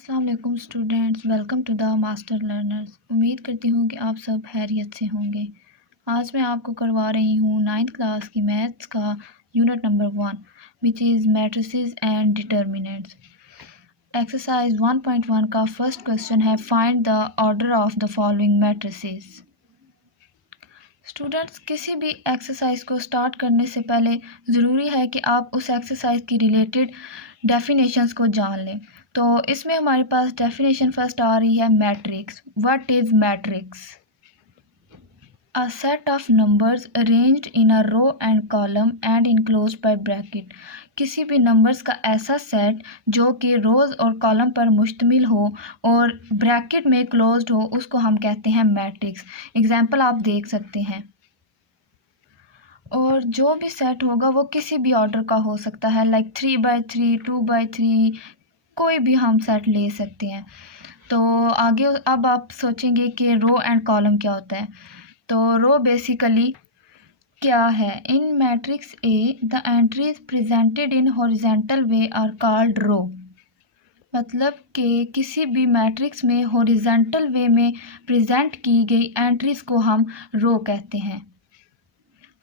अस्सलाम वालेकुम students, welcome to the master learners. उम्मीद करती हूँ कि आप सब खैरियत से होंगे। आज मैं आपको करवा रही हूँ 9th क्लास की मैथ्स का unit number 1 which is matrices and determinants. Exercise 1.1 का फर्स्ट क्वेश्चन है, find the order of the following matrices. Students, किसी भी एक्सरसाइज को स्टार्ट करने से पहले ज़रूरी है कि आप उस एक्सरसाइज की रिलेटेड डेफिनेशंस को जान लें। तो इसमें हमारे पास डेफिनेशन फर्स्ट आ रही है matrix. What is matrix? A set of numbers arranged in a row and column and enclosed by bracket. किसी भी नंबर्स का ऐसा सेट जो कि रोज़ और कॉलम पर मुश्तमिल हो और ब्रैकेट में क्लोज्ड हो, उसको हम कहते हैं मैट्रिक्स। एग्जाम्पल आप देख सकते हैं। और जो भी सेट होगा वो किसी भी ऑर्डर का हो सकता है, लाइक 3/3, 2/3, कोई भी हम सेट ले सकते हैं। तो आगे अब आप सोचेंगे कि रो एंड कॉलम क्या होता है। तो रो बेसिकली क्या है? In matrix A the entries presented in horizontal way are called row. मतलब कि किसी भी मैट्रिक्स में हॉरिजेंटल वे में प्रेजेंट की गई एंट्रीज को हम रो कहते हैं।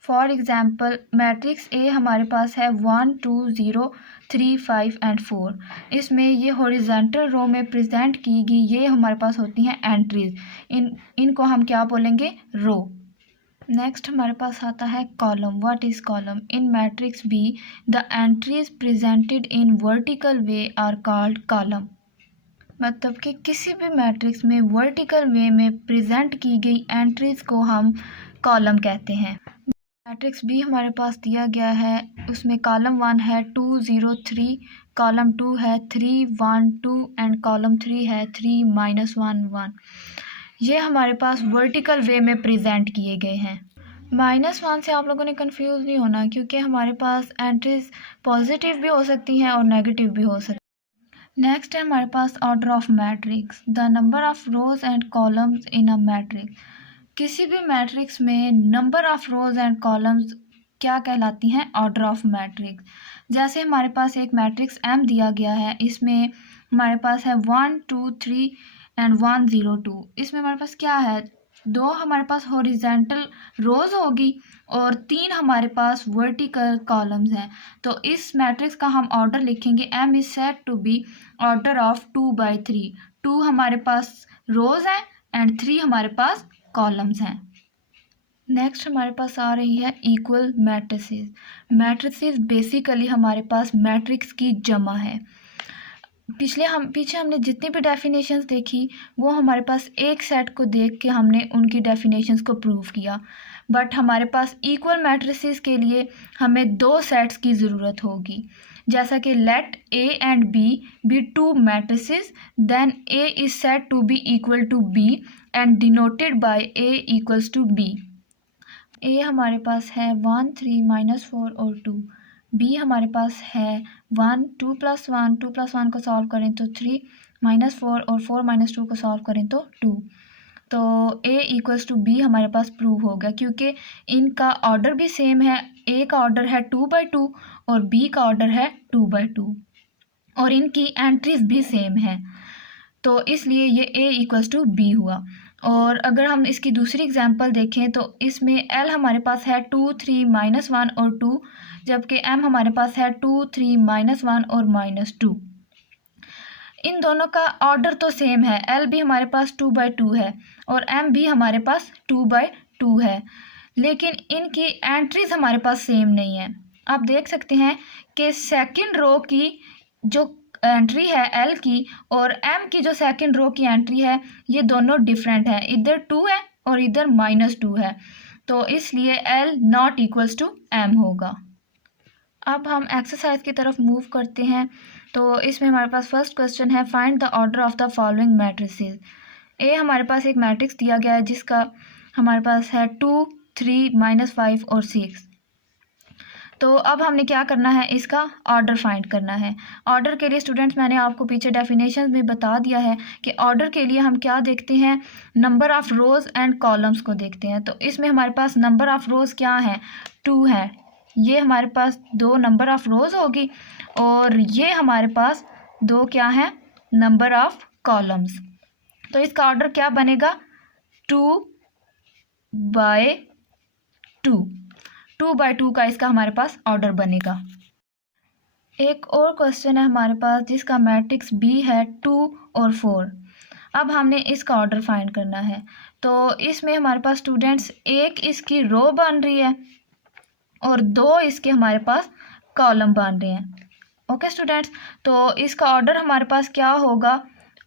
फॉर एग्ज़ाम्पल, मैट्रिक्स ए हमारे पास है 1 2 0 3 5 एंड 4। इसमें ये हॉरिजेंटल रो में प्रेजेंट की गई ये हमारे पास होती हैं एंट्रीज। इनको हम क्या बोलेंगे? रो। नेक्स्ट हमारे पास आता है column. What is column? In matrix B the entries presented in vertical way are called column. मतलब कि किसी भी मैट्रिक्स में वर्टिकल वे में प्रेजेंट की गई एंट्रीज को हम कॉलम कहते हैं। मैट्रिक्स बी हमारे पास दिया गया है, उसमें कॉलम 1 है 2 0 3, कॉलम 2 है 3 1 2 एंड कॉलम 3 है 3 -1 1। ये हमारे पास वर्टिकल वे में प्रेजेंट किए गए हैं। -1 से आप लोगों ने कंफ्यूज नहीं होना, क्योंकि हमारे पास एंट्रीज पॉजिटिव भी हो सकती हैं और नेगेटिव भी हो सकती हैं। नेक्स्ट है हमारे पास order of matrix. The number of rows and columns in a matrix. किसी भी मैट्रिक्स में number of rows and columns क्या कहलाती हैं? Order of matrix. जैसे हमारे पास एक मैट्रिक्स एम दिया गया है, इसमें हमारे पास है 1 2 3 एंड 1 0 2। इसमें हमारे पास क्या है? 2 हमारे पास हॉरिजेंटल रोज होगी और 3 हमारे पास वर्टिकल कॉलम्स हैं। तो इस मैट्रिक्स का हम ऑर्डर लिखेंगे, M is said to be order of 2/3। 2 हमारे पास रोज हैं एंड 3 हमारे पास कॉलम्स हैं। नेक्स्ट हमारे पास आ रही है इक्वल मैट्रिसेस। मैट्रिसेस बेसिकली हमारे पास मैट्रिक्स की जमा है। पीछे हमने जितनी भी डेफिनेशंस देखी वो हमारे पास एक सेट को देख के हमने उनकी डेफिनेशंस को प्रूव किया, बट हमारे पास इक्वल मैट्रिसेस के लिए हमें 2 सेट्स की ज़रूरत होगी। जैसा कि let A and B two matrices, then A is said to be equal to B and denoted by A equals to B. A हमारे पास है 1 3 -4 और 2। बी हमारे पास है 1 2 + 1, 2 + 1 को सॉल्व करें तो 3 -4 और 4 - 2 को सॉल्व करें तो 2। तो ए इक्वल्स टू बी हमारे पास प्रूव हो गया, क्योंकि इनका ऑर्डर भी सेम है। ए का ऑर्डर है 2/2 और बी का ऑर्डर है 2/2 और इनकी एंट्रीज भी सेम है, तो इसलिए ये ए इक्वल्स टू बी हुआ। और अगर हम इसकी दूसरी एग्जांपल देखें तो इसमें एल हमारे पास है 2 3 -1 और 2, जबकि एम हमारे पास है 2 3 -1 और -2। इन दोनों का ऑर्डर तो सेम है, एल भी हमारे पास 2/2 है और एम भी हमारे पास 2/2 है, लेकिन इनकी एंट्रीज हमारे पास सेम नहीं है। आप देख सकते हैं कि सेकंड रो की जो एंट्री है एल की और एम की जो सेकंड रो की एंट्री है, ये दोनों डिफरेंट है, इधर 2 है और इधर -2 है, तो इसलिए L not equals to M होगा। अब हम एक्सरसाइज की तरफ मूव करते हैं। तो इसमें हमारे पास फर्स्ट क्वेश्चन है, find the order of the following matrices. A हमारे पास एक मैट्रिक्स दिया गया है जिसका हमारे पास है 2 3 -5 और 6। तो अब हमने क्या करना है? इसका ऑर्डर फाइंड करना है। ऑर्डर के लिए स्टूडेंट्स मैंने आपको पीछे डेफिनेशन में बता दिया है कि ऑर्डर के लिए हम क्या देखते हैं? Number of rows and columns को देखते हैं। तो इसमें हमारे पास नंबर ऑफ़ रोज़ क्या है? 2 है। ये हमारे पास 2 नंबर ऑफ़ रोज़ होगी और ये हमारे पास 2 क्या हैं? Number of columns. तो इसका ऑर्डर क्या बनेगा, 2/2। 2/2 का इसका हमारे पास ऑर्डर बनेगा। एक और क्वेश्चन है हमारे पास जिसका मैट्रिक्स बी है 2 और 4। अब हमने इसका ऑर्डर फाइंड करना है। तो इसमें हमारे पास स्टूडेंट्स एक इसकी रो बन रही है और 2 इसके हमारे पास कॉलम बन रहे हैं। ओके स्टूडेंट्स, तो इसका ऑर्डर हमारे पास क्या होगा,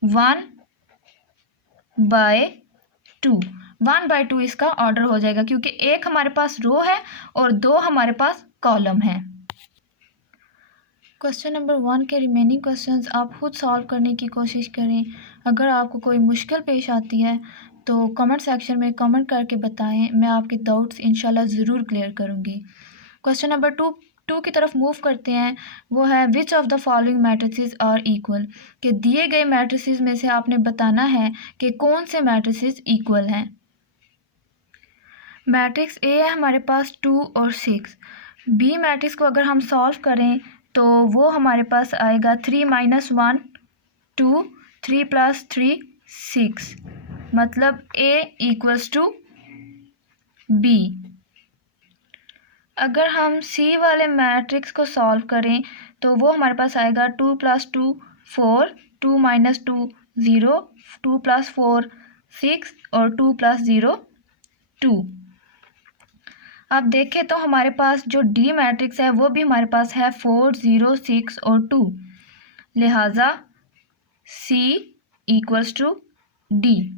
1/2। 1/2 इसका ऑर्डर हो जाएगा क्योंकि एक हमारे पास रो है और 2 हमारे पास कॉलम है। क्वेश्चन नंबर 1 के रिमेनिंग क्वेश्चंस आप खुद सॉल्व करने की कोशिश करें। अगर आपको कोई मुश्किल पेश आती है तो कमेंट सेक्शन में कमेंट करके बताएं, मैं आपके डाउट्स इंशाल्लाह ज़रूर क्लियर करूंगी। क्वेश्चन नंबर 2 की तरफ मूव करते हैं। वो है which of the following matrices are equal, कि दिए गए मैट्रिसेस में से आपने बताना है कि कौन से मैट्रिसेस इक्वल हैं। मैट्रिक्स ए है हमारे पास 2 और 6। बी मैट्रिक्स को अगर हम सॉल्व करें तो वो हमारे पास आएगा 3 - 1 2, 3 + 3 6, मतलब ए इक्वल्स टू बी। अगर हम सी वाले मैट्रिक्स को सॉल्व करें तो वो हमारे पास आएगा 2 + 2 4, 2 - 2 0, 2 + 4 6 और 2 + 0 2। अब देखें तो हमारे पास जो डी मैट्रिक्स है वो भी हमारे पास है 4 0 6 और 2, लिहाजा सी इक्वल्स टू डी।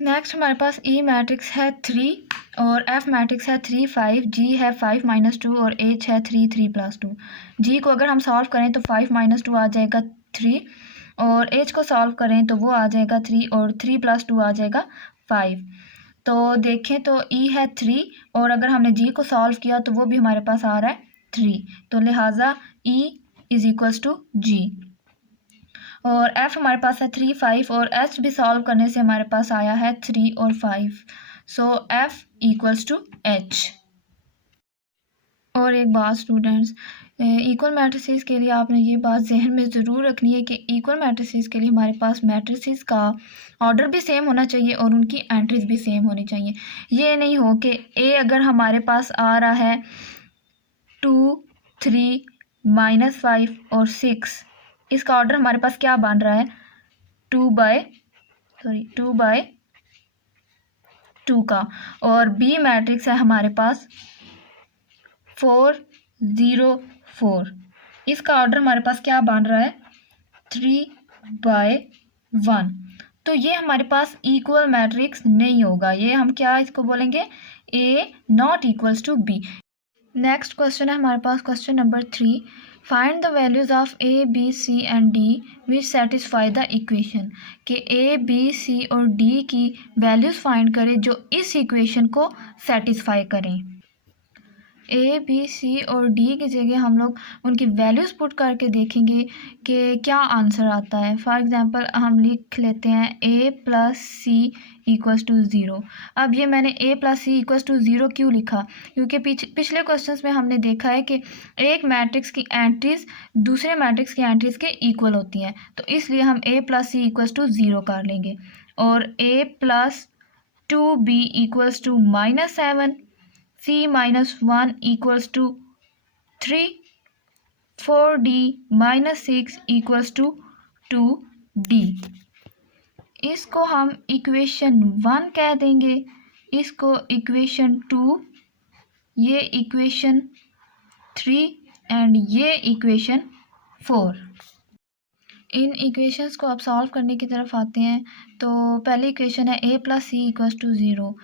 नेक्स्ट हमारे पास ई मैट्रिक्स है 3 और एफ मैट्रिक्स है 3 5, जी है 5 - 2 और एच है 3 3 + 2। जी को अगर हम सॉल्व करें तो 5 - 2 आ जाएगा 3 और एच को सॉल्व करें तो वो आ जाएगा 3 और 3 + 2 आ जाएगा 5। तो देखें तो ई है 3 और अगर हमने जी को सॉल्व किया तो वो भी हमारे पास आ रहा है 3, तो लिहाजा ई इज इक्वल्स टू जी। और एफ हमारे पास है 3 5 और एच भी सॉल्व करने से हमारे पास आया है 3 और 5, सो एफ इक्वल्स टू एच। और एक बात स्टूडेंट्स, इक्वल मैट्रिसेस के लिए आपने ये बात जहन में ज़रूर रखनी है कि इक्वल मैट्रिसेस के लिए हमारे पास मैट्रिसेस का ऑर्डर भी सेम होना चाहिए और उनकी एंट्रीज भी सेम होनी चाहिए। ये नहीं हो कि ए अगर हमारे पास आ रहा है 2 3 -5 और 6, इसका ऑर्डर हमारे पास क्या बन रहा है, 2/2 का। और बी मैट्रिक्स है हमारे पास 4 0 4, इसका ऑर्डर हमारे पास क्या बन रहा है, 3/1। तो ये हमारे पास इक्वल मैट्रिक्स नहीं होगा, ये हम क्या इसको बोलेंगे, A not equals to B. Next question है हमारे पास question number 3, find the values of A B C and D which satisfy the equation, कि ए बी सी और डी की वैल्यूज फाइंड करें जो इस इक्वेशन को सेटिस्फाई करें। ए बी सी और डी की जगह हम लोग उनकी वैल्यूज़ पुट करके देखेंगे कि क्या आंसर आता है। फॉर एग्ज़ाम्पल हम लिख लेते हैं a + c इक्वल्स टू 0। अब ये मैंने a + c इक्वल्स टू 0 क्यों लिखा, क्योंकि पिछले क्वेश्चंस में हमने देखा है कि एक मैट्रिक्स की एंट्रीज दूसरे मैट्रिक्स की एंट्रीज के इक्वल होती हैं, तो इसलिए हम a + c इक्वल्स टू 0 कर लेंगे। और a + 2b equals to -7, c - 1 equals to 3, 4d - 6 equals to 2d। इसको हम इक्वेशन 1 कह देंगे, इसको इक्वेशन 2, ये इक्वेशन 3 एंड ये इक्वेशन 4। इन इक्वेशंस को आप सॉल्व करने की तरफ आते हैं। तो पहली इक्वेशन है a + c इक्वल्स टू 0।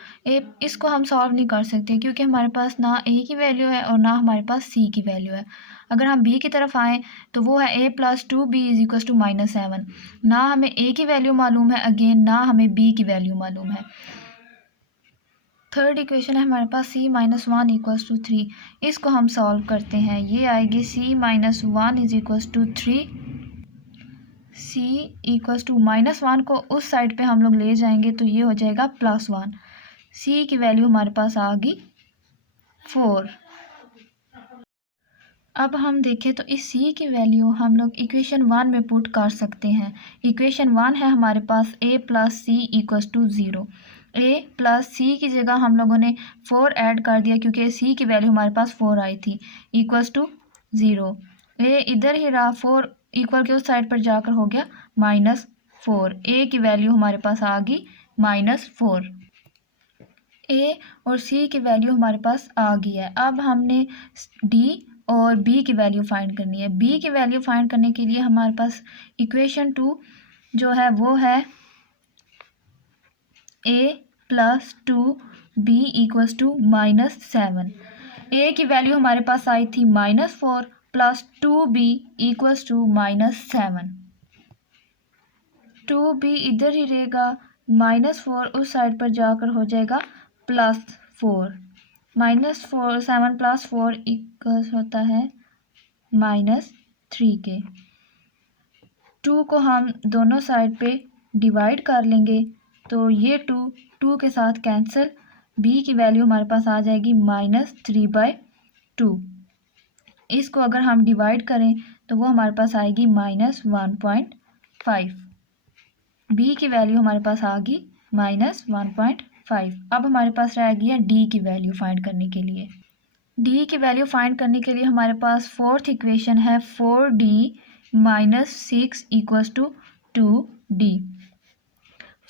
इसको हम सॉल्व नहीं कर सकते क्योंकि हमारे पास ना a की वैल्यू है और ना हमारे पास c की वैल्यू है। अगर हम b की तरफ आएँ तो वो है a + 2b is equals to -7। ना हमें a की वैल्यू मालूम है अगेन, ना हमें b की वैल्यू मालूम है। थर्ड इक्वेशन है हमारे पास c - 1 इक्वल्स टू 3। इसको हम सॉल्व करते हैं, ये आएगी c - 1 is equals to 3। c equals to -1 को उस साइड पे हम लोग ले जाएंगे तो ये हो जाएगा +1। c की वैल्यू हमारे पास आ गई 4। अब हम देखें तो इस c की वैल्यू हम लोग इक्वेशन 1 में पुट कर सकते हैं। इक्वेशन 1 है हमारे पास a plus C equals to 0। a plus C की जगह हम लोगों ने 4 ऐड कर दिया क्योंकि c की वैल्यू हमारे पास 4 आई थी, इक्वल्स टू 0। a इधर ही रहा, 4 इक्वल के उस साइड पर जाकर हो गया -4। a की वैल्यू हमारे पास आ गई -4। a और c की वैल्यू हमारे पास आ गई है। अब हमने d और b की वैल्यू फाइंड करनी है। b की वैल्यू फाइंड करने के लिए हमारे पास इक्वेशन 2 जो है वो है a plus 2b equals to -7। a की वैल्यू हमारे पास आई थी -4 plus 2b equals to -7। 2b इधर ही रहेगा, -4 उस साइड पर जाकर हो जाएगा +4। -7 प्लस 4 इक्वल्स होता है -3 के। 2 को हम दोनों साइड पे डिवाइड कर लेंगे तो ये 2 के साथ कैंसिल। b की वैल्यू हमारे पास आ जाएगी -3/2। इसको अगर हम डिवाइड करें तो वो हमारे पास आएगी -1.5। b की वैल्यू हमारे पास आ गई -1.5। अब हमारे पास रह गया d की वैल्यू फाइंड करने के लिए। d की वैल्यू फाइंड करने के लिए हमारे पास फोर्थ इक्वेशन है 4d - 6 equals to 2d।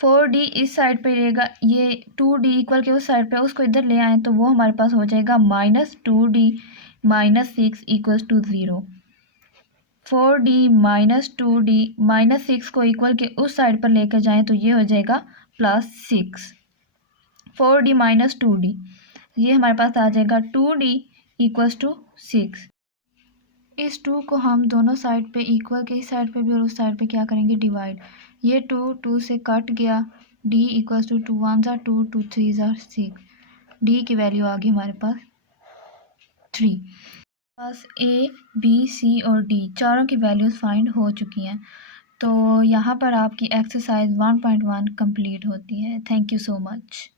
4d इस साइड पे रहेगा, ये 2d इक्वल के उस साइड पे उसको इधर ले आए तो वो हमारे पास हो जाएगा -2d - 6 equals to 0। 4d - 2d - 6 को इक्वल के उस साइड पर लेकर जाएं तो ये हो जाएगा +6। 4d - 2d ये हमारे पास आ जाएगा 2d इक्वल्स टू 6। इस 2 को हम दोनों साइड पे इक्वल के इस साइड पे भी और उस साइड पे क्या करेंगे, डिवाइड। ये 2 से कट गया, d इक्वल्स टू 2 1 ज़ा 2 2 3 ज़ा 6। d की वैल्यू आ गई हमारे पास 3। पास a b c और d चारों की वैल्यूज़ फाइंड हो चुकी हैं। तो यहाँ पर आपकी एक्सरसाइज 1.1 कंप्लीट होती है। Thank you so much.